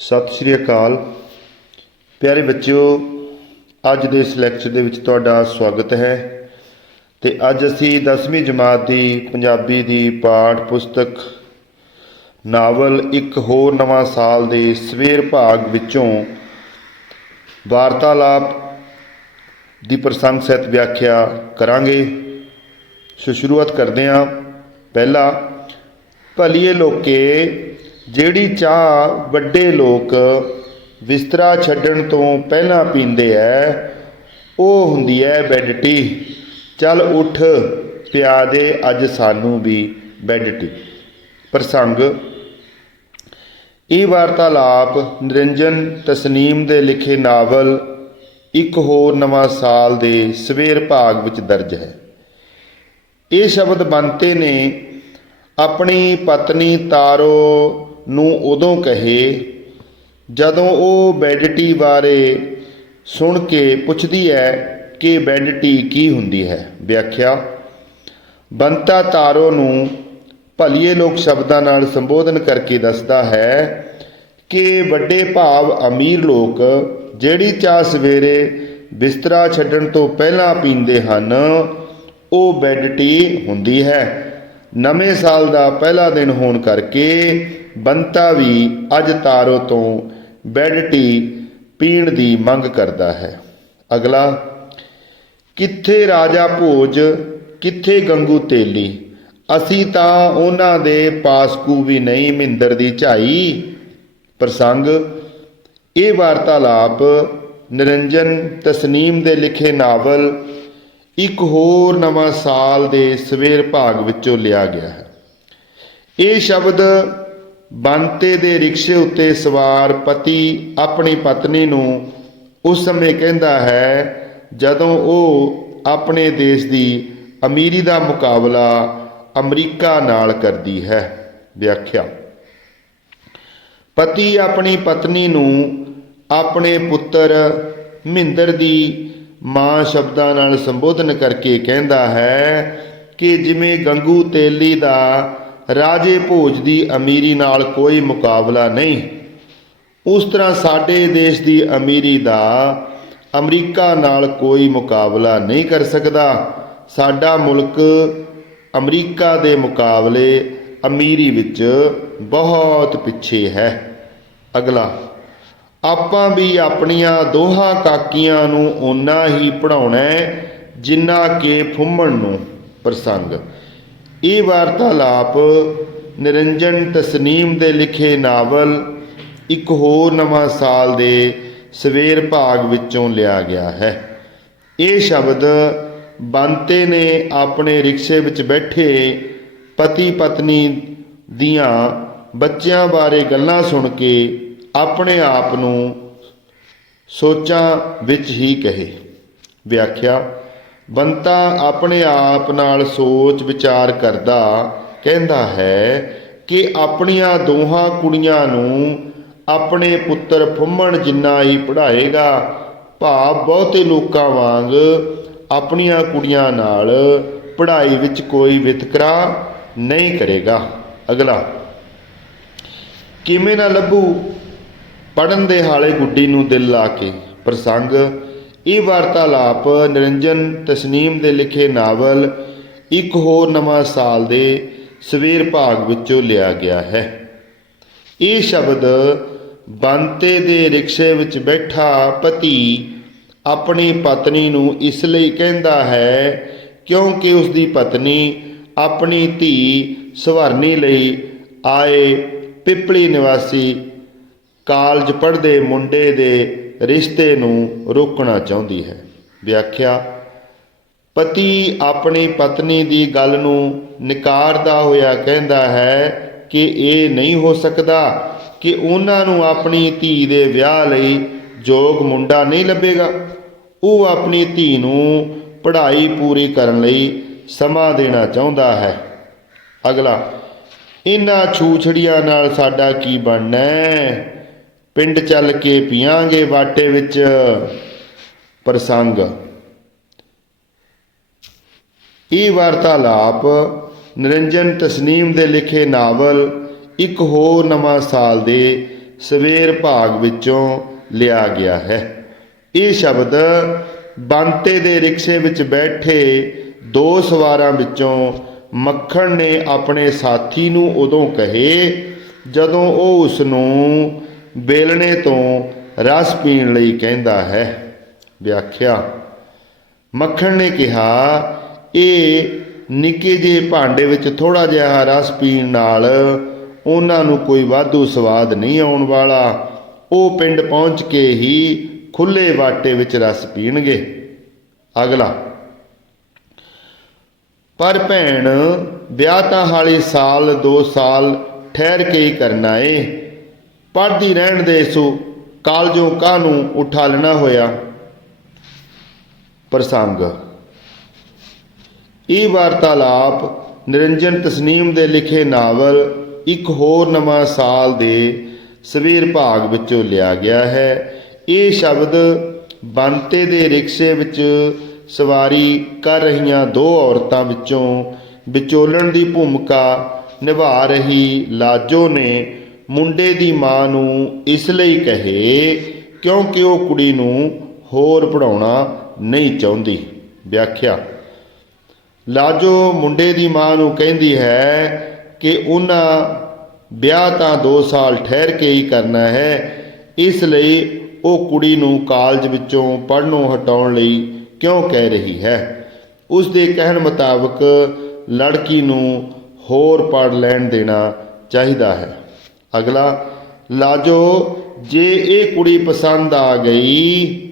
ਸਤਿ ਸ਼੍ਰੀ ਅਕਾਲ। ਪਿਆਰੇ ਬੱਚਿਓ, ਅੱਜ ਦੇ ਇਸ ਲੈਕਚਰ ਦੇ ਵਿੱਚ ਤੁਹਾਡਾ ਸਵਾਗਤ ਹੈ ਤੇ ਅੱਜ ਅਸੀਂ 10ਵੀਂ ਜਮਾਤ ਦੀ ਪੰਜਾਬੀ ਦੀ ਪਾਠ ਪੁਸਤਕ ਨਾਵਲ ਇੱਕ ਹੋਰ ਨਵਾਂ ਸਾਲ ਦੇ ਸਵੇਰ ਭਾਗ ਵਿੱਚੋਂ ਵਾਰਤਾਲਾਪ ਦੀ ਪ੍ਰਸੰਗ ਸਹਿਤ ਵਿਆਖਿਆ ਕਰਾਂਗੇ। ਸੋ ਸ਼ੁਰੂਆਤ ਕਰਦੇ ਹਾਂ। ਪਹਿਲਾ, ਭਲੀਏ ਲੋਕੇ ਜਿਹੜੀ ਚਾਹ ਵੱਡੇ ਲੋਕ ਬਿਸਤਰਾ ਛੱਡਣ ਤੋਂ ਪਹਿਲਾਂ ਪੀਂਦੇ ਐ, ਉਹ ਹੁੰਦੀ ਐ ਬੈੱਡ ਟੀ। ਚੱਲ ਉੱਠ, ਪਿਆ ਦੇ ਅੱਜ ਸਾਨੂੰ ਵੀ ਬੈੱਡ ਟੀ। ਪ੍ਰਸੰਗ, ਇਹ ਵਾਰਤਾਲਾਪ ਨਿਰੰਜਨ ਤਸਨੀਮ ਦੇ ਲਿਖੇ ਨਾਵਲ ਇੱਕ ਹੋਰ ਨਵਾਂ ਸਾਲ ਦੇ ਸਵੇਰ ਭਾਗ ਵਿੱਚ ਦਰਜ ਹੈ। ਇਹ ਸ਼ਬਦ ਬੰਤੇ ਨੇ ਆਪਣੀ ਪਤਨੀ ਤਾਰੋ ਨੂੰ ਉਦੋਂ ਕਹੇ, ਜਦੋਂ ਉਹ ਬੈੱਡ ਟੀ ਬਾਰੇ ਸੁਣ ਕੇ ਪੁੱਛਦੀ ਹੈ ਕਿ ਬੈੱਡ ਟੀ ਕੀ ਹੁੰਦੀ ਹੈ। ਵਿਆਖਿਆ, ਬੰਤਾ ਤਾਰੋ ਨੂੰ ਭਲੀਏ ਲੋਕ ਸ਼ਬਦਾਂ ਨਾਲ ਸੰਬੋਧਨ ਕਰਕੇ ਦੱਸਦਾ ਹੈ ਕਿ ਵੱਡੇ ਭਾਵ ਅਮੀਰ ਲੋਕ ਜਿਹੜੀ ਚਾਹ ਸਵੇਰੇ ਬਿਸਤਰਾ ਛੱਡਣ ਤੋਂ ਪਹਿਲਾਂ ਪੀਂਦੇ ਹਨ, ਉਹ ਬੈੱਡ ਟੀ ਹੁੰਦੀ ਹੈ। ਨਵੇਂ ਸਾਲ ਦਾ ਪਹਿਲਾ ਦਿਨ ਹੋਣ ਕਰਕੇ ਬੰਤਾ ਵੀ ਅੱਜ ਤਾਰੋ ਤੋਂ ਬੈੱਡ ਟੀ ਪੀਣ ਦੀ ਮੰਗ ਕਰਦਾ ਹੈ। ਅਗਲਾ, ਕਿੱਥੇ ਰਾਜਾ ਭੋਜ, ਕਿੱਥੇ ਗੰਗੂ ਤੇਲੀ? ਅਸੀਂ ਤਾਂ ਉਹਨਾਂ ਦੇ ਪਾਸਕੂ ਵੀ ਨਹੀਂ ਮਹਿੰਦਰ ਦੀ ਝਾਈ। ਪ੍ਰਸੰਗ, ਇਹ ਵਾਰਤਾਲਾਪ ਨਿਰੰਜਨ ਤਸਨੀਮ ਦੇ ਲਿਖੇ ਨਾਵਲ ਇੱਕ ਹੋਰ ਨਵਾਂ ਸਾਲ ਦੇ ਸਵੇਰ ਭਾਗ ਵਿੱਚੋਂ ਲਿਆ ਗਿਆ ਹੈ। ਇਹ ਸ਼ਬਦ ਬੰਤੇ ਦੇ ਰਿਕਸ਼ੇ ਉੱਤੇ ਸਵਾਰ ਪਤੀ ਆਪਣੀ ਪਤਨੀ ਨੂੰ ਉਸ ਸਮੇਂ ਕਹਿੰਦਾ ਹੈ, ਜਦੋਂ ਉਹ ਆਪਣੇ ਦੇਸ਼ ਦੀ ਅਮੀਰੀ ਦਾ ਮੁਕਾਬਲਾ ਅਮਰੀਕਾ ਨਾਲ ਕਰਦੀ ਹੈ। ਵਿਆਖਿਆ। ਪਤੀ ਆਪਣੀ ਪਤਨੀ ਨੂੰ ਆਪਣੇ ਪੁੱਤਰ ਮਹਿੰਦਰ ਦੀ ਮਾਂ ਸ਼ਬਦਾਂ ਨਾਲ ਸੰਬੋਧਨ ਕਰਕੇ ਕਹਿੰਦਾ ਹੈ ਕਿ ਜਿਵੇਂ ਗੰਗੂ ਤੇਲੀ ਦਾ ਰਾਜੇ ਭੋਜ ਦੀ ਅਮੀਰੀ ਨਾਲ ਕੋਈ ਮੁਕਾਬਲਾ ਨਹੀਂ। ਉਸ ਤਰ੍ਹਾਂ ਸਾਡੇ ਦੇਸ਼ ਦੀ ਅਮੀਰੀ ਦਾ ਅਮਰੀਕਾ ਨਾਲ ਕੋਈ ਮੁਕਾਬਲਾ ਨਹੀਂ ਕਰ ਸਕਦਾ। ਸਾਡਾ ਮੁਲਕ ਅਮਰੀਕਾ ਦੇ ਮੁਕਾਬਲੇ ਅਮੀਰੀ ਵਿੱਚ ਬਹੁਤ ਪਿੱਛੇ ਹੈ। ਅਗਲਾ, ਆਪਾਂ ਵੀ ਆਪਣੀਆਂ ਦੋਹਾਂ ਕਾਕੀਆਂ ਨੂੰ ਓਨਾ ਹੀ ਪੜਾਉਣਾ ਹੈ ਜਿੰਨਾ ਕਿ ਫੁੰਮਣ ਨੂੰ ਪ੍ਰਸੰਗ। ਇਹ ਵਾਰਤਾਲਾਪ ਨਿਰੰਜਨ ਤਸਨੀਮ ਦੇ ਲਿਖੇ ਨਾਵਲ ਇੱਕ ਹੋਰ ਨਵਾਂ ਸਾਲ ਦੇ ਸਵੇਰ ਭਾਗ ਵਿੱਚੋਂ ਲਿਆ ਗਿਆ ਹੈ। ਇਹ ਸ਼ਬਦ ਬੰਤੇ ਨੇ ਆਪਣੇ ਰਿਕਸ਼ੇ ਵਿੱਚ ਬੈਠੇ ਪਤੀ ਪਤਨੀ ਦੀਆਂ ਬੱਚਿਆਂ ਬਾਰੇ ਗੱਲਾਂ ਸੁਣ ਕੇ ਆਪਣੇ ਆਪ ਨੂੰ ਸੋਚਾਂ ਵਿੱਚ ਹੀ ਕਹੇ। ਵਿਆਖਿਆ ਬੰਤਾ ਆਪਣੇ ਆਪ ਨਾਲ ਸੋਚ ਵਿਚਾਰ ਕਰਦਾ ਕਹਿੰਦਾ ਹੈ ਕਿ ਆਪਣੀਆਂ ਦੋਹਾਂ ਕੁੜੀਆਂ ਨੂੰ ਆਪਣੇ ਪੁੱਤਰ ਫੁੰਮਣ ਜਿੰਨਾ ਹੀ ਪੜ੍ਹਾਏਗਾ, ਭਾਵ ਬਹੁਤੇ ਲੋਕਾਂ ਵਾਂਗ ਆਪਣੀਆਂ ਕੁੜੀਆਂ ਨਾਲ ਪੜ੍ਹਾਈ ਵਿੱਚ ਕੋਈ ਵਿਤਕਰਾ ਨਹੀਂ ਕਰੇਗਾ। ਅਗਲਾ, ਕਿਵੇਂ ਨਾ ਲੱਭੂ? ਪੜਨ ਦੇ ਹਾਲੇ ਗੁੱਡੀ ਨੂੰ ਦਿਲ ਲਾ ਕੇ ਪ੍ਰਸੰਗ ਇਹ ਵਾਰਤਾਲਾਪ ਨਿਰੰਜਨ ਤਸਨੀਮ ਦੇ ਲਿਖੇ ਨਾਵਲ ਇੱਕ ਹੋਰ ਨਵਾਂ ਸਾਲ ਦੇ ਸਵੇਰ ਭਾਗ ਵਿੱਚੋਂ ਲਿਆ ਗਿਆ ਹੈ। ਇਹ ਸ਼ਬਦ ਬੰਤੇ ਦੇ ਰਿਕਸ਼ੇ ਵਿੱਚ ਬੈਠਾ ਪਤੀ ਆਪਣੀ ਪਤਨੀ ਨੂੰ ਇਸ ਲਈ ਕਹਿੰਦਾ ਹੈ ਕਿਉਂਕਿ ਉਸ ਦੀ ਪਤਨੀ ਆਪਣੀ ਧੀ ਸਵਰਨੀ ਲਈ ਆਏ ਪਿਪਲੀ ਨਿਵਾਸੀ ਕਾਲਜ ਪੜ੍ਹਦੇ ਮੁੰਡੇ ਦੇ ਰਿਸ਼ਤੇ ਨੂੰ ਰੋਕਣਾ ਚਾਹੁੰਦੀ ਹੈ। ਵਿਆਖਿਆ, ਪਤੀ ਆਪਣੀ ਪਤਨੀ ਦੀ ਗੱਲ ਨੂੰ ਨਕਾਰਦਾ ਹੋਇਆ ਕਹਿੰਦਾ ਹੈ ਕਿ ਇਹ ਨਹੀਂ ਹੋ ਸਕਦਾ ਕਿ ਉਹਨਾਂ ਨੂੰ ਆਪਣੀ ਧੀ ਦੇ ਵਿਆਹ ਲਈ ਯੋਗ ਮੁੰਡਾ ਨਹੀਂ ਲੱਭੇਗਾ। ਉਹ ਆਪਣੀ ਧੀ ਨੂੰ ਪੜ੍ਹਾਈ ਪੂਰੀ ਕਰਨ ਲਈ ਸਮਾਂ ਦੇਣਾ ਚਾਹੁੰਦਾ ਹੈ। ਅਗਲਾ, ਇਹਨਾਂ ਛੂਛੜੀਆਂ ਨਾਲ ਸਾਡਾ ਕੀ ਬਣਨਾ ਹੈ? ਪਿੰਡ ਚੱਲ ਕੇ ਪੀਾਂਗੇ ਵਾਟੇ ਵਿੱਚ ਪ੍ਰਸੰਗ। ਇਹ ਵਾਰਤਾਲਾਪ ਨਿਰੰਜਨ ਤਸਨੀਮ ਦੇ ਲਿਖੇ ਨਾਵਲ ਇੱਕ ਹੋਰ ਨਵਾਂ ਸਾਲ ਦੇ ਸਵੇਰ ਭਾਗ ਵਿੱਚੋਂ ਲਿਆ ਗਿਆ ਹੈ। ਇਹ ਸ਼ਬਦ ਬੰਤੇ ਦੇ ਰਿਕਸ਼ੇ ਵਿੱਚ ਬੈਠੇ ਦੋ ਸਵਾਰਾਂ ਵਿੱਚੋਂ ਮੱਖਣ ਨੇ ਆਪਣੇ ਸਾਥੀ ਨੂੰ ਉਦੋਂ ਕਹੇ, ਜਦੋਂ ਉਹ ਉਸ ਨੂੰ ਬੇਲਣੇ ਤੋਂ ਰਸ ਪੀਣ ਲਈ ਕਹਿੰਦਾ ਹੈ। ਵਿਆਖਿਆ, ਮੱਖਣ ਨੇ ਕਿਹਾ, ਇਹ ਨਿੱਕੇ ਜਿਹੇ ਭਾਂਡੇ ਵਿੱਚ ਥੋੜਾ ਜਿਹਾ ਰਸ ਪੀਣ ਨਾਲ ਉਹਨਾਂ ਨੂੰ ਕੋਈ ਵਾਧੂ ਸਵਾਦ ਨਹੀਂ ਆਉਣ ਵਾਲਾ। ਉਹ ਪਿੰਡ ਪਹੁੰਚ ਕੇ ਹੀ ਖੁੱਲੇ ਵਾਟੇ ਵਿੱਚ ਰਸ ਪੀਣਗੇ। ਅਗਲਾ, ਪਰ ਭੈਣ, ਵਿਆਹ ਤਾਂ ਹਾਲੇ ਸਾਲ 2 ਸਾਲ ਠਹਿਰ ਕੇ ਹੀ ਕਰਨਾ ਏ। ਪੜ੍ਹਦੀ ਰਹਿਣ ਦੇ ਸੋ ਕਾਲਜੋਂ ਕਾਹਨੂੰ ਉਠਾ ਲੈਣਾ ਹੋਇਆ? ਪ੍ਰਸੰਗ। ਇਹ ਵਾਰਤਾਲਾਪ ਨਿਰੰਜਨ ਤਸਨੀਮ ਦੇ ਲਿਖੇ ਨਾਵਲ ਇੱਕ ਹੋਰ ਨਵਾਂ ਸਾਲ ਦੇ ਸਵੇਰ ਭਾਗ ਵਿੱਚੋਂ ਲਿਆ ਗਿਆ ਹੈ। ਇਹ ਸ਼ਬਦ ਬੰਤੇ ਦੇ ਰਿਕਸ਼ੇ ਵਿੱਚ ਸਵਾਰੀ ਕਰ ਰਹੀਆਂ ਦੋ ਔਰਤਾਂ ਵਿੱਚੋਂ ਵਿਚੋਲਣ ਦੀ ਭੂਮਿਕਾ ਨਿਭਾ ਰਹੀ ਲਾਜੋ ਨੇ ਮੁੰਡੇ ਦੀ ਮਾਂ ਨੂੰ ਇਸ ਲਈ ਕਹੇ, ਕਿਉਂਕਿ ਉਹ ਕੁੜੀ ਨੂੰ ਹੋਰ ਪੜਾਉਣਾ ਨਹੀਂ ਚਾਹੁੰਦੀ। ਵਿਆਖਿਆ। ਲਾਜੋ ਮੁੰਡੇ ਦੀ ਮਾਂ ਨੂੰ ਕਹਿੰਦੀ ਹੈ ਕਿ ਉਹਨਾਂ ਵਿਆਹ ਤਾਂ 2 ਸਾਲ ਠਹਿਰ ਕੇ ਹੀ ਕਰਨਾ ਹੈ, ਇਸ ਲਈ ਉਹ ਕੁੜੀ ਨੂੰ ਕਾਲਜ ਵਿੱਚੋਂ ਪੜ੍ਹਨੋਂ ਹਟਾਉਣ ਲਈ ਕਿਉਂ ਕਹਿ ਰਹੀ ਹੈ? ਉਸ ਦੇ ਕਹਿਣ ਮੁਤਾਬਕ ਲੜਕੀ ਨੂੰ ਹੋਰ ਪੜ੍ਹ ਲੈਣ ਦੇਣਾ ਚਾਹੀਦਾ ਹੈ। ਅਗਲਾ, ਲਾਜੋ, ਜੇ ਇਹ ਕੁੜੀ ਪਸੰਦ ਆ ਗਈ,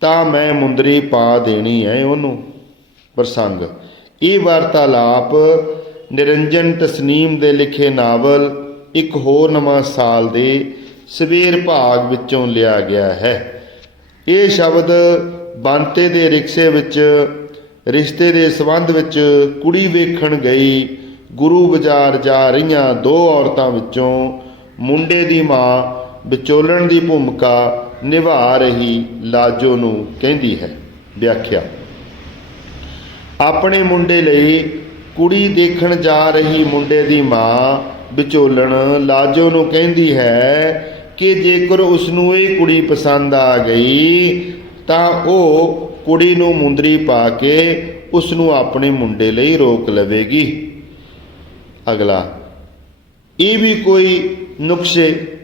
ਤਾਂ ਮੈਂ ਮੁੰਦਰੀ ਪਾ ਦੇਣੀ ਹੈ ਉਹਨੂੰ, ਪ੍ਰਸੰਗ। ਇਹ ਵਾਰਤਾਲਾਪ ਨਿਰੰਜਨ ਤਸਨੀਮ ਦੇ ਲਿਖੇ ਨਾਵਲ ਇੱਕ ਹੋਰ ਨਵਾਂ ਸਾਲ ਦੇ ਸਵੇਰ ਭਾਗ ਵਿੱਚੋਂ ਲਿਆ ਗਿਆ ਹੈ। ਇਹ ਸ਼ਬਦ ਬੰਤੇ ਦੇ ਰਿਕਸ਼ੇ ਵਿੱਚ, ਰਿਸ਼ਤੇ ਦੇ ਸੰਬੰਧ ਵਿੱਚ ਕੁੜੀ ਵੇਖਣ ਗਈ ਗੁਰੂ ਬਾਜ਼ਾਰ ਜਾ ਰਹੀਆਂ ਦੋ ਔਰਤਾਂ ਵਿੱਚੋਂ ਮੁੰਡੇ ਦੀ ਮਾਂ ਵਿਚੋਲਣ ਦੀ ਭੂਮਿਕਾ ਨਿਭਾ ਰਹੀ ਲਾਜੋ ਨੂੰ ਕਹਿੰਦੀ ਹੈ। ਵਿਆਖਿਆ। ਆਪਣੇ ਮੁੰਡੇ ਲਈ ਕੁੜੀ ਦੇਖਣ ਜਾ ਰਹੀ ਮੁੰਡੇ ਦੀ ਮਾਂ ਵਿਚੋਲਣ ਲਾਜੋ ਨੂੰ ਕਹਿੰਦੀ ਹੈ ਕਿ ਜੇਕਰ ਉਸ ਨੂੰ ਇਹ ਕੁੜੀ ਪਸੰਦ ਆ ਗਈ, ਤਾਂ ਉਹ ਕੁੜੀ ਨੂੰ ਮੁੰਦਰੀ ਪਾ ਕੇ ਉਸ ਨੂੰ ਆਪਣੇ ਮੁੰਡੇ ਲਈ ਰੋਕ ਲਵੇਗੀ। ਅਗਲਾ। ਇਹ ਵੀ ਕੋਈ ਨੁਕਸੇ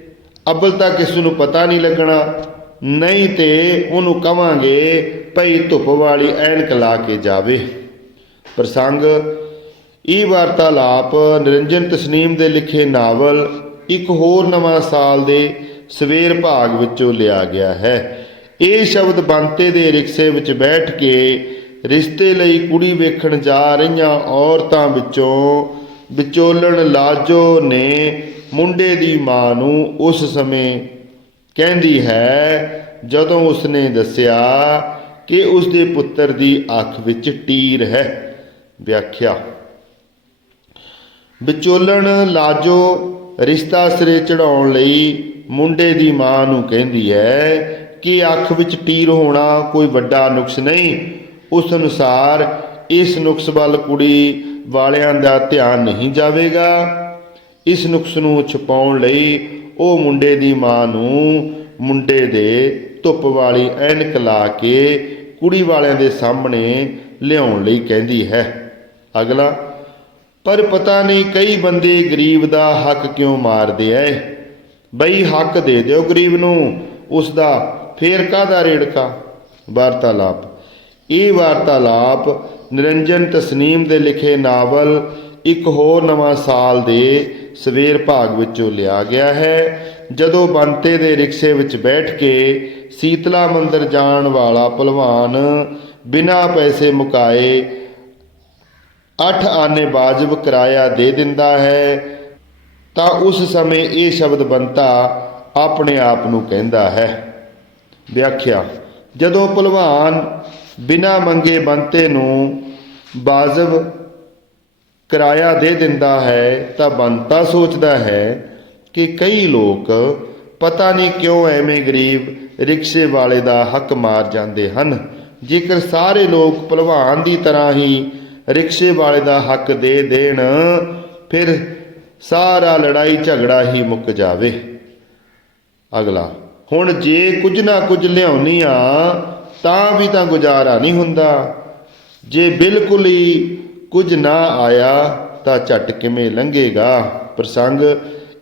ਅਬਲ ਤਾਂ ਕਿਸ ਨੂੰ ਪਤਾ ਨਹੀਂ ਲੱਗਣਾ। ਨਹੀਂ ਤੇ ਉਹਨੂੰ ਕਵਾਂਗੇ, ਭਈ ਧੁੱਪ ਵਾਲੀ ਐਨਕ ਲਾ ਕੇ ਜਾਵੇ। ਪ੍ਰਸੰਗ, ਇਹ ਵਾਰਤਾਲਾਪ ਨਿਰੰਜਨ ਤਸਨੀਮ ਦੇ ਲਿਖੇ ਨਾਵਲ ਇੱਕ ਹੋਰ ਨਵਾਂ ਸਾਲ ਦੇ ਸਵੇਰ ਭਾਗ ਵਿੱਚੋਂ ਲਿਆ ਗਿਆ ਹੈ। ਇਹ ਸ਼ਬਦ ਬੰਤੇ ਦੇ ਰਿਕਸ਼ੇ ਵਿੱਚ ਬੈਠ ਕੇ ਰਿਸ਼ਤੇ ਲਈ ਕੁੜੀ ਵੇਖਣ ਜਾ ਰਹੀਆਂ ਔਰਤਾਂ ਵਿੱਚੋਂ ਵਿਚੋਲਣ ਲਾਜੋ ਨੇ ਮੁੰਡੇ ਦੀ ਮਾਂ ਨੂੰ ਉਸ ਸਮੇਂ ਕਹਿੰਦੀ ਹੈ, ਜਦੋਂ ਉਸਨੇ ਦੱਸਿਆ ਕਿ ਉਸ ਦੇ ਪੁੱਤਰ ਦੀ ਅੱਖ ਵਿੱਚ ਟੀਰ ਹੈ। ਵਿਆਖਿਆ। ਵਿਚੋਲਣ ਲਾਜੋ ਰਿਸ਼ਤਾ ਸਿਰੇ ਚੜਾਉਣ ਲਈ ਮੁੰਡੇ ਦੀ ਮਾਂ ਨੂੰ ਕਹਿੰਦੀ ਹੈ ਕਿ ਅੱਖ ਵਿੱਚ ਟੀਰ ਹੋਣਾ ਕੋਈ ਵੱਡਾ ਨੁਕਸ ਨਹੀਂ। ਉਸ ਅਨੁਸਾਰ ਇਸ ਨੁਕਸ ਵੱਲ ਕੁੜੀ ਵਾਲਿਆਂ ਦਾ ਧਿਆਨ ਨਹੀਂ ਜਾਵੇਗਾ। ਇਸ ਨੁਕਸ ਨੂੰ ਛੁਪਾਉਣ ਲਈ ਉਹ ਮੁੰਡੇ ਦੀ ਮਾਂ ਨੂੰ ਮੁੰਡੇ ਦੇ ਧੁੱਪ ਵਾਲੀ ਐਨਕ ਲਾ ਕੇ ਕੁੜੀ ਵਾਲਿਆਂ ਦੇ ਸਾਹਮਣੇ ਲਿਆਉਣ ਲਈ ਕਹਿੰਦੀ ਹੈ। ਅਗਲਾ, ਪਰ ਪਤਾ ਨਹੀਂ ਕਈ ਬੰਦੇ ਗਰੀਬ ਦਾ ਹੱਕ ਕਿਉਂ ਮਾਰਦੇ ਐ? ਬਈ ਹੱਕ ਦੇ ਦਿਓ ਗਰੀਬ ਨੂੰ, ਉਸ ਦਾ ਫੇਰ ਕਾਹਦਾ ਰੇੜਕਾ? ਵਾਰਤਾਲਾਪ। ਇਹ ਵਾਰਤਾਲਾਪ ਨਿਰੰਜਨ ਤਸਨੀਮ ਦੇ ਲਿਖੇ ਨਾਵਲ ਇੱਕ ਹੋਰ ਨਵਾਂ ਸਾਲ ਦੇ ਸਵੇਰ ਭਾਗ ਵਿੱਚੋਂ ਲਿਆ ਗਿਆ ਹੈ। ਜਦੋਂ ਬੰਤੇ ਦੇ ਰਿਕਸ਼ੇ ਵਿੱਚ ਬੈਠ ਕੇ ਸੀਤਲਾ ਮੰਦਰ ਜਾਣ ਵਾਲਾ ਭਲਵਾਨ ਬਿਨਾਂ ਪੈਸੇ ਮੁਕਾਏ ਅੱਠ ਆਨੇ ਵਾਜਬ ਕਿਰਾਇਆ ਦੇ ਦਿੰਦਾ ਹੈ, ਤਾਂ ਉਸ ਸਮੇਂ ਇਹ ਸ਼ਬਦ ਬੰਤਾ ਆਪਣੇ ਆਪ ਨੂੰ ਕਹਿੰਦਾ ਹੈ। ਵਿਆਖਿਆ, ਜਦੋਂ ਭਲਵਾਨ ਬਿਨਾਂ ਮੰਗੇ ਬੰਤੇ ਨੂੰ ਵਾਜਬ ਕਿਰਾਇਆ ਦੇ ਦਿੰਦਾ ਹੈ, ਤਾਂ ਬੰਤਾ ਸੋਚਦਾ ਹੈ ਕਿ ਕਈ ਲੋਕ ਪਤਾ ਨਹੀਂ ਕਿਉਂ ਐਵੇਂ ਗਰੀਬ ਰਿਕਸ਼ੇ ਵਾਲੇ ਦਾ ਹੱਕ ਮਾਰ ਜਾਂਦੇ ਹਨ। ਜੇਕਰ ਸਾਰੇ ਲੋਕ ਭਲਵਾਨ ਦੀ ਤਰ੍ਹਾਂ ਹੀ ਰਿਕਸ਼ੇ ਵਾਲੇ ਦਾ ਹੱਕ ਦੇ ਦੇਣ, ਫਿਰ ਸਾਰਾ ਲੜਾਈ ਝਗੜਾ ਹੀ ਮੁੱਕ ਜਾਵੇ। ਅਗਲਾ, ਹੁਣ ਜੇ ਕੁਝ ਨਾ ਕੁਝ ਲਿਆਉਣੀ ਆ ਤਾਂ ਵੀ ਤਾਂ ਗੁਜ਼ਾਰਾ ਨਹੀਂ ਹੁੰਦਾ। ਜੇ ਬਿਲਕੁਲ ਹੀ ਕੁਝ ਨਾ ਆਇਆ, ਤਾਂ ਝਟ ਕਿਵੇਂ ਲੰਘੇਗਾ? ਪ੍ਰਸੰਗ,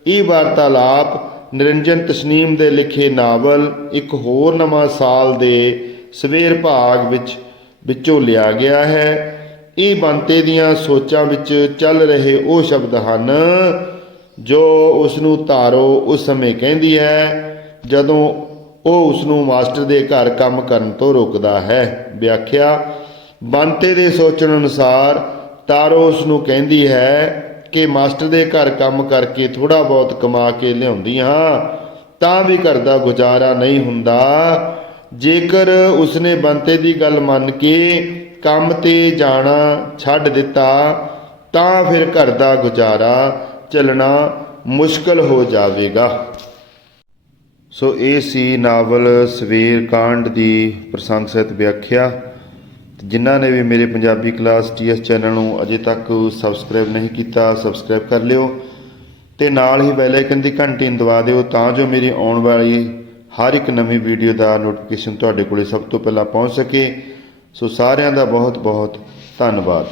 ਇਹ ਵਾਰਤਾਲਾਪ ਨਿਰੰਜਨ ਤਸਨੀਮ ਦੇ ਲਿਖੇ ਨਾਵਲ ਇੱਕ ਹੋਰ ਨਵਾਂ ਸਾਲ ਦੇ ਸਵੇਰ ਭਾਗ ਵਿੱਚ, ਵਿੱਚੋਂ ਲਿਆ ਗਿਆ ਹੈ। ਇਹ ਬੰਤੇ ਦੀਆਂ ਸੋਚਾਂ ਵਿੱਚ ਚੱਲ ਰਹੇ ਉਹ ਸ਼ਬਦ ਹਨ, ਜੋ ਉਸ ਨੂੰ ਤਾਰੋ ਉਸ ਸਮੇਂ ਕਹਿੰਦੀ ਹੈ, ਜਦੋਂ ਉਹ ਉਸ ਨੂੰ ਮਾਸਟਰ ਦੇ ਘਰ ਕੰਮ ਕਰਨ ਤੋਂ ਰੋਕਦਾ ਹੈ। ਵਿਆਖਿਆ, ਬੰਤੇ ਦੇ ਸੋਚਣ ਅਨੁਸਾਰ ਤਾਰੋ ਉਸ ਨੂੰ ਕਹਿੰਦੀ ਹੈ ਕਿ ਮਾਸਟਰ ਦੇ ਘਰ ਕੰਮ ਕਰਕੇ ਥੋੜਾ ਬਹੁਤ ਕਮਾ ਕੇ ਲਿਆਉਂਦੀ ਹਾਂ, ਤਾਂ ਵੀ ਘਰ ਦਾ ਗੁਜ਼ਾਰਾ ਨਹੀਂ ਹੁੰਦਾ। ਜੇਕਰ ਉਸਨੇ ਬੰਤੇ ਦੀ ਗੱਲ ਮੰਨ ਕੇ ਕੰਮ ਤੇ ਜਾਣਾ ਛੱਡ ਦਿੱਤਾ, ਤਾਂ ਫਿਰ ਘਰ ਦਾ ਗੁਜ਼ਾਰਾ ਚੱਲਣਾ ਮੁਸ਼ਕਲ ਹੋ ਜਾਵੇਗਾ। ਸੋ ਇਹ ਸੀ ਨਾਵਲ ਸਵੇਰ ਕਾਂਡ ਦੀ ਪ੍ਰਸੰਗਸਿਤ ਵਿਆਖਿਆ। ਜਿਨ੍ਹਾਂ ਨੇ ਵੀ ਮੇਰੇ ਪੰਜਾਬੀ ਕਲਾਸ ਟੀਐਸ ਚੈਨਲ ਨੂੰ ਅਜੇ ਤੱਕ ਸਬਸਕ੍ਰਾਈਬ ਨਹੀਂ ਕੀਤਾ, ਸਬਸਕ੍ਰਾਈਬ ਕਰ ਲਿਓ ਤੇ ਨਾਲ ਹੀ ਬੈਲ ਆਈਕਨ ਦੀ ਘੰਟੀ ਨੂੰ ਦਬਾ ਦਿਓ ਤਾਂ ਜੋ ਮੇਰੀ ਆਉਣ ਵਾਲੀ ਹਰ ਇੱਕ ਨਵੀਂ ਵੀਡੀਓ ਦਾ ਨੋਟੀਫਿਕੇਸ਼ਨ ਤੁਹਾਡੇ ਕੋਲੇ ਸਭ ਤੋਂ ਪਹਿਲਾਂ ਪਹੁੰਚ ਸਕੇ। ਸੋ ਸਾਰਿਆਂ ਦਾ ਬਹੁਤ ਬਹੁਤ ਧੰਨਵਾਦ।